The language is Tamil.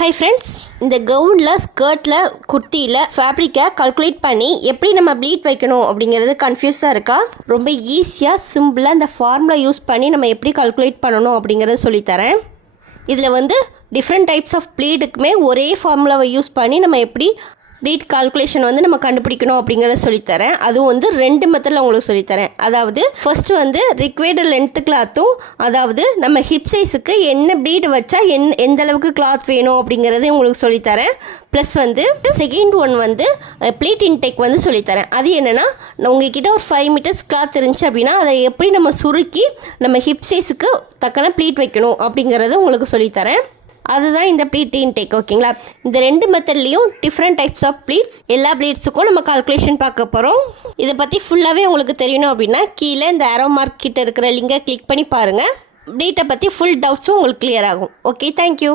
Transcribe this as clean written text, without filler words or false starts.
ஹாய் ஃப்ரெண்ட்ஸ், இந்த கவுனில், ஸ்கர்ட்டில், குர்த்தியில் ஃபேப்ரிக்கை கால்குலேட் பண்ணி எப்படி நம்ம ப்ளீட் வைக்கணும் அப்படிங்கிறது கன்ஃபியூஸாக இருக்கா? ரொம்ப ஈஸியாக சிம்பிளாக இந்த ஃபார்முலா யூஸ் பண்ணி நம்ம எப்படி கால்குலேட் பண்ணணும் அப்படிங்கிறத சொல்லித்தரேன். இதில் டிஃப்ரெண்ட் டைப்ஸ் ஆஃப் ப்ளீடுக்குமே ஒரே ஃபார்முலாவை யூஸ் பண்ணி நம்ம எப்படி ப்ளீட் கால்குலேஷன் நம்ம கண்டுபிடிக்கணும் அப்படிங்கிறத சொல்லித்தரேன். அதுவும் 2 மெத்தடில் உங்களுக்கு சொல்லித்தரேன். அதாவது ஃபர்ஸ்ட்டு ரிக்வயர்டு லென்த்து கிளாத்தும், அதாவது நம்ம ஹிப் சைஸுக்கு என்ன ப்ளீடு வச்சா எந்த அளவுக்கு கிளாத் வேணும் அப்படிங்கிறதையும் உங்களுக்கு சொல்லித்தரேன். ப்ளஸ் செகண்ட் ஒன் ப்ளீட் இன்டேக் சொல்லித்தரேன். அது என்னென்னா, உங்ககிட்ட ஒரு 5 மீட்டர்ஸ் கிளாத் இருந்துச்சு அப்படின்னா அதை எப்படி நம்ம சுருக்கி நம்ம ஹிப் சைஸுக்கு தக்கன ப்ளீட் வைக்கணும் அப்படிங்கிறத உங்களுக்கு சொல்லித்தரேன். அதுதான் இந்த ப்ளீட் இன்டேக். ஓகேங்களா? இந்த 2 மெத்தட்லேயும் டிஃப்ரெண்ட் டைப்ஸ் ஆஃப் ப்ளீட்ஸ், எல்லா ப்ளீட்ஸுக்கும் நம்ம கால்குலேஷன் பார்க்க போகிறோம். இதை பற்றி ஃபுல்லாகவே உங்களுக்கு தெரியணும் அப்படின்னா கீழே இந்த ஆரோ மார்க் கிட்ட இருக்கிற லிங்கை கிளிக் பண்ணி பாருங்கள். ப்ளீட்டை பற்றி ஃபுல் டவுட்ஸும் உங்களுக்கு கிளியர் ஆகும். Okay, thank you.